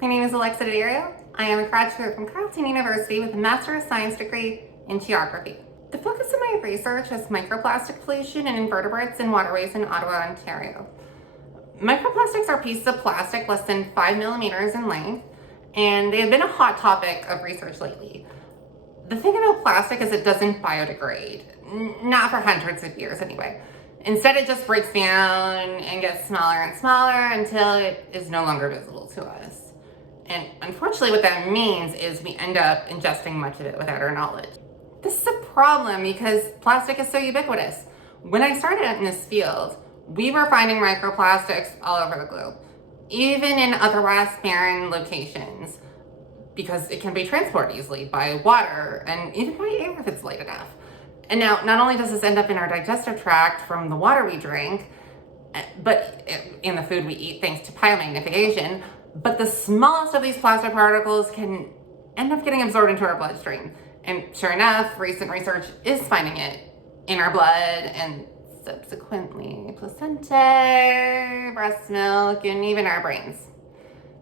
My name is Alexa Daddario. I am a graduate from Carleton University with a Master of Science degree in Geography. The focus of my research is microplastic pollution in invertebrates and waterways in Ottawa, Ontario. Microplastics are pieces of plastic less than 5 millimeters in length, and they have been a hot topic of research lately. The thing about plastic is it doesn't biodegrade, not for hundreds of years anyway. Instead, it just breaks down and gets smaller and smaller until it is no longer visible to us. And unfortunately, what that means is we end up ingesting much of it without our knowledge. This is a problem because plastic is so ubiquitous. When I started out in this field, we were finding microplastics all over the globe, even in otherwise barren locations, because it can be transported easily by water and even by air if it's light enough. And now, not only does this end up in our digestive tract from the water we drink, but in the food we eat thanks to biomagnification, but the smallest of these plastic particles can end up getting absorbed into our bloodstream. And sure enough, recent research is finding it in our blood and subsequently placenta, breast milk, and even our brains.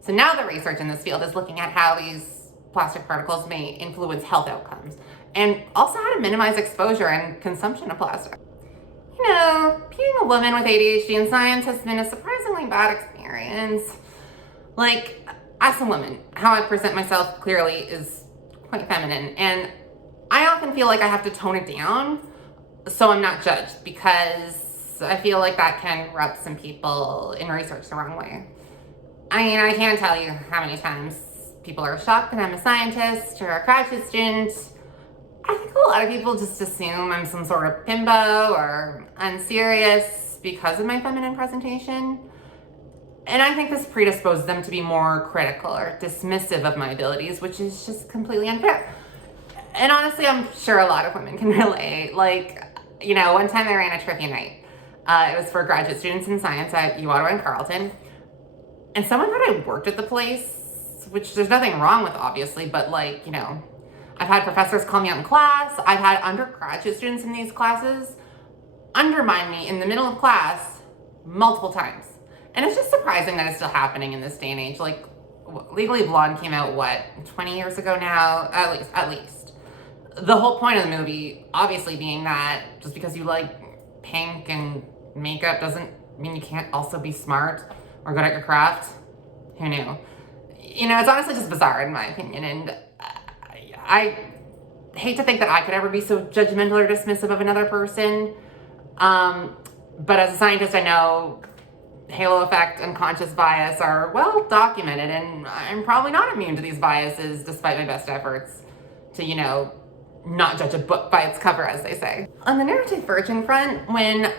So now the research in this field is looking at how these plastic particles may influence health outcomes and also how to minimize exposure and consumption of plastic. You know, being a woman with ADHD in science has been a surprisingly bad experience. Like, as a woman, how I present myself clearly is quite feminine, and I often feel like I have to tone it down so I'm not judged, because I feel like that can rub some people in research the wrong way. I mean, I can't tell you how many times people are shocked that I'm a scientist or a graduate student. I think a lot of people just assume I'm some sort of bimbo or unserious because of my feminine presentation. And I think this predisposes them to be more critical or dismissive of my abilities, which is just completely unfair. And honestly, I'm sure a lot of women can relate. Like, you know, one time I ran a trivia night. It was for graduate students in science at U Ottawa and Carleton. And someone thought I worked at the place, which there's nothing wrong with, obviously, but like, you know, I've had professors call me out in class. I've had undergraduate students in these classes undermine me in the middle of class multiple times. And it's just surprising that it's still happening in this day and age. Like, Legally Blonde came out, 20 years ago now? At least. The whole point of the movie, obviously, being that just because you like pink and makeup doesn't mean you can't also be smart or good at your craft. Who knew? You know, it's honestly just bizarre in my opinion, and I hate to think that I could ever be so judgmental or dismissive of another person. But as a scientist, I know halo effect and conscious bias are well documented, and I'm probably not immune to these biases despite my best efforts to, you know, not judge a book by its cover, as they say. On the neurodivergent front, when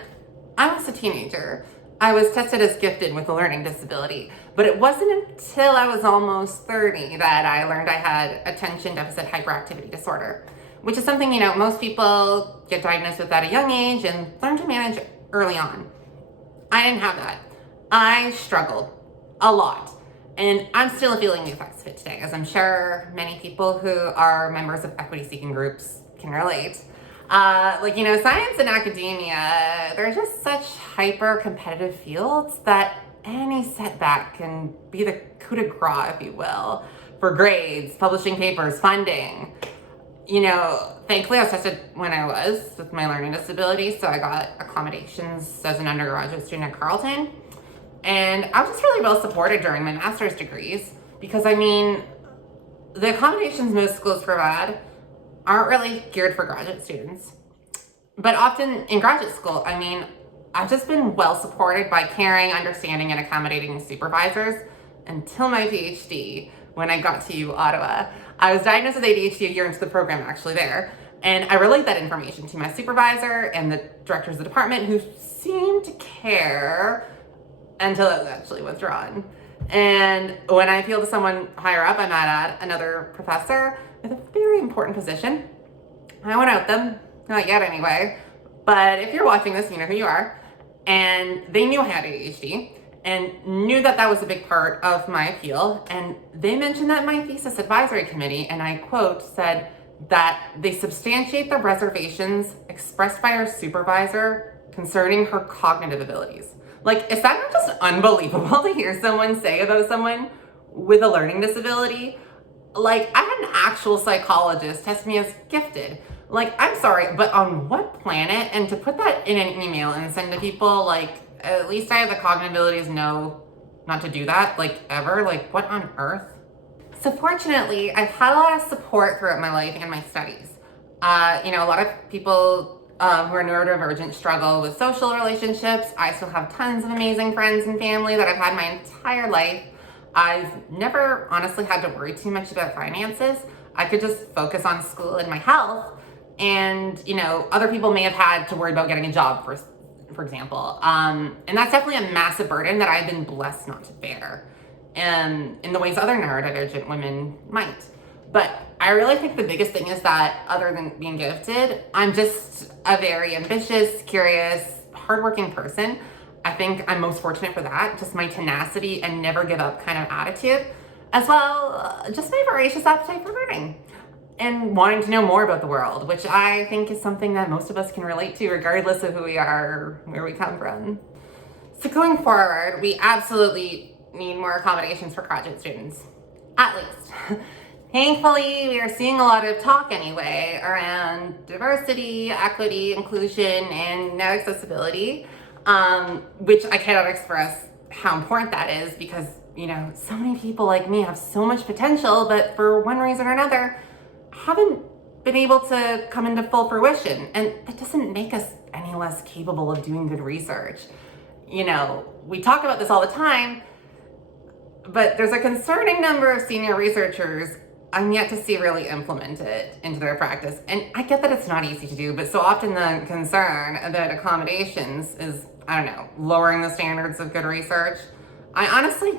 I was a teenager, I was tested as gifted with a learning disability, but it wasn't until I was almost 30 that I learned I had attention deficit hyperactivity disorder, which is something, you know, most people get diagnosed with at a young age and learn to manage early on. I didn't have that. I struggled a lot, and I'm still feeling the effects of it today, as I'm sure many people who are members of equity-seeking groups can relate. Like, you know, science and academia, they're just such hyper-competitive fields that any setback can be the coup de grace, if you will, for grades, publishing papers, funding. You know, thankfully I was tested when I was with my learning disability, so I got accommodations as an undergraduate student at Carleton. And I was just really well supported during my master's degrees because, I mean, the accommodations most schools provide aren't really geared for graduate students. But often in graduate school, I mean, I've just been well supported by caring, understanding, and accommodating supervisors until my PhD when I got to U Ottawa. I was diagnosed with ADHD a year into the program, actually, there. And I relayed that information to my supervisor and the directors of the department, who seemed to care until it was actually withdrawn. And when I appealed to someone higher up, I met at another professor with a very important position. I went out them, not yet anyway, but if you're watching this, you know who you are. And they knew I had ADHD and knew that that was a big part of my appeal. And they mentioned that in my thesis advisory committee, and I quote, said that they substantiate the reservations expressed by our supervisor concerning her cognitive abilities. Like, is that not just unbelievable to hear someone say about someone with a learning disability. Like, I had an actual psychologist test me as gifted. Like, I'm sorry, but on what planet? And to put that in an email and send to people, like, at least I have the cognitive abilities know not to do that, like, ever. Like, what on earth? So fortunately, I've had a lot of support throughout my life and my studies. A lot of people who are neurodivergent struggle with social relationships. I still have tons of amazing friends and family that I've had my entire life. I've never honestly had to worry too much about finances. I could just focus on school and my health. And, other people may have had to worry about getting a job, for example. And that's definitely a massive burden that I've been blessed not to bear in the ways other neurodivergent women might. But I really think the biggest thing is that other than being gifted, I'm just a very ambitious, curious, hardworking person. I think I'm most fortunate for that, just my tenacity and never give up kind of attitude, as well, just my voracious appetite for learning and wanting to know more about the world, which I think is something that most of us can relate to regardless of who we are or where we come from. So going forward, we absolutely need more accommodations for graduate students, at least. Thankfully, we are seeing a lot of talk anyway around diversity, equity, inclusion, and now accessibility, which I cannot express how important that is because, so many people like me have so much potential, but for one reason or another, haven't been able to come into full fruition. And that doesn't make us any less capable of doing good research. We talk about this all the time, but there's a concerning number of senior researchers I'm yet to see really implement it into their practice. And I get that it's not easy to do, but so often the concern about accommodations is, lowering the standards of good research. I honestly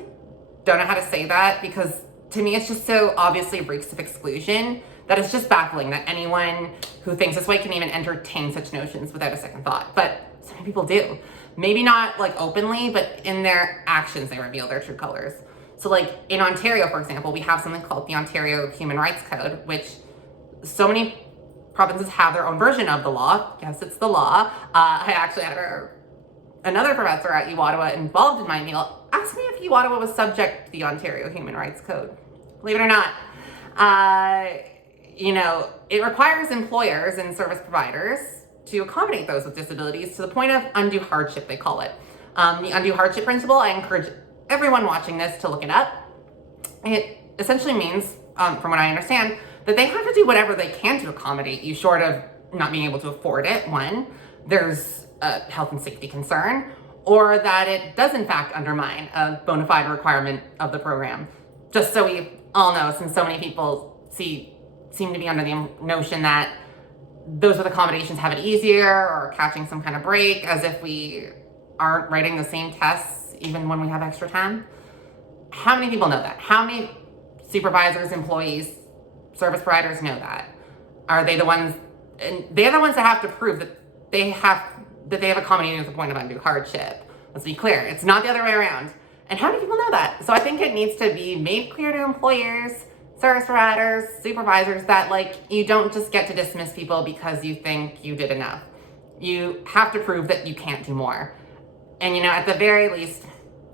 don't know how to say that because to me it's just so obviously reeks of exclusion that it's just baffling that anyone who thinks this way can even entertain such notions without a second thought. But so many people do. Maybe not like openly, but in their actions they reveal their true colors. So like in Ontario, for example, we have something called the Ontario Human Rights Code, which so many provinces have their own version of the law. Yes, it's the law. I actually had another professor at UOttawa involved in my meal ask me if UOttawa was subject to the Ontario Human Rights Code. Believe it or not. It requires employers and service providers to accommodate those with disabilities to the point of undue hardship, they call it. The undue hardship principle, I encourage everyone watching this to look it up. It essentially means, from what I understand, that they have to do whatever they can to accommodate you short of not being able to afford it, one, there's a health and safety concern, or that it does in fact undermine a bona fide requirement of the program. Just so we all know, since so many people seem to be under the notion that those with accommodations have it easier or catching some kind of break, as if we aren't writing the same tests even when we have extra time. How many people know that? How many supervisors, employees, service providers know that? Are they the ones, and they're the ones that have to prove that they have accommodated to the point of undue hardship. Let's be clear, it's not the other way around. And how many people know that? So I think it needs to be made clear to employers, service providers, supervisors that you don't just get to dismiss people because you think you did enough. You have to prove that you can't do more. And at the very least,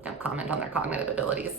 don't comment on their cognitive abilities.